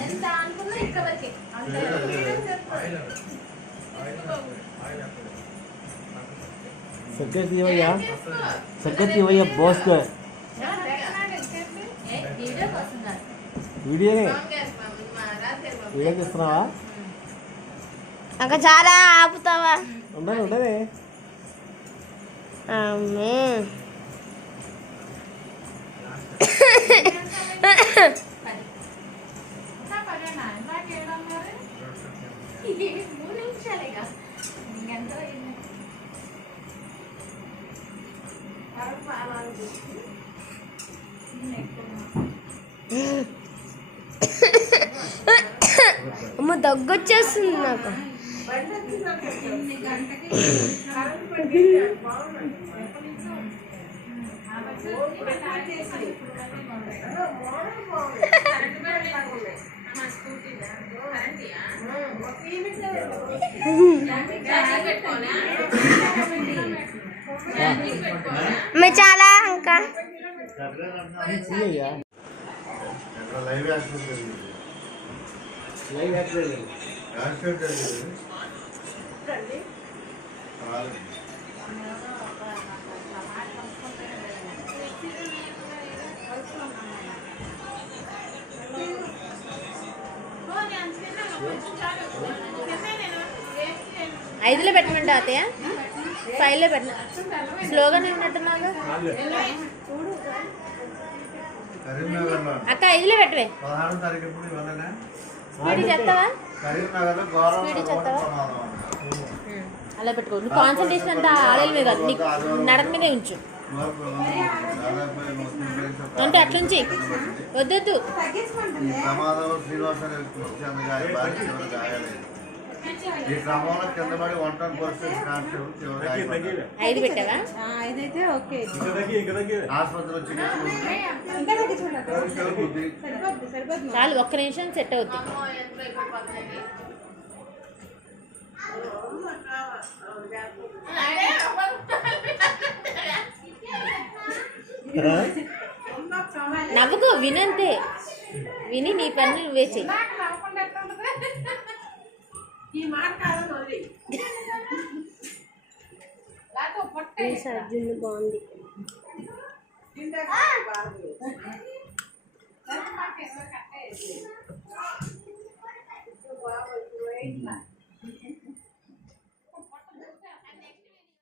ఎంత అనుకున్నా ఇక్కడ వరకే सगळ्यात येऊया सगळ्यात येऊया बॉस कर వీడియో వీడియో తీస్తున్నావా అక్క చాలా ఆపుతావా ఉండదు ఉండదే అమ్మే అమ్మ దగ్గొచ్చేస్తుంది నాకు చాలా ఇంకా ఐదులో పెట్టమంటా అత్తయ్య ఫైవ్లో పెట్ట స్లోగానే ఉన్నట్టున్నాగా అక్క ఐదులో పెట్టవే స్పీడ్ చెప్తావా స్పీడ్ చెప్తావా అలా పెట్టుకో నువ్వు కాన్సన్ట్రేషన్ అంతా ఆడల మీద కాదు నీకు నడక మీదే ఉంచు అంటే అట్లుంచి వద్దొద్దు ఐదు పెట్టావా ఐదైతే ఓకే చాలు ఒక్క నిమిషం సెట్ అవుద్ది నవ్వుకో వినంతే విని నీ పని నువ్వే చెయ్యి బాగుంది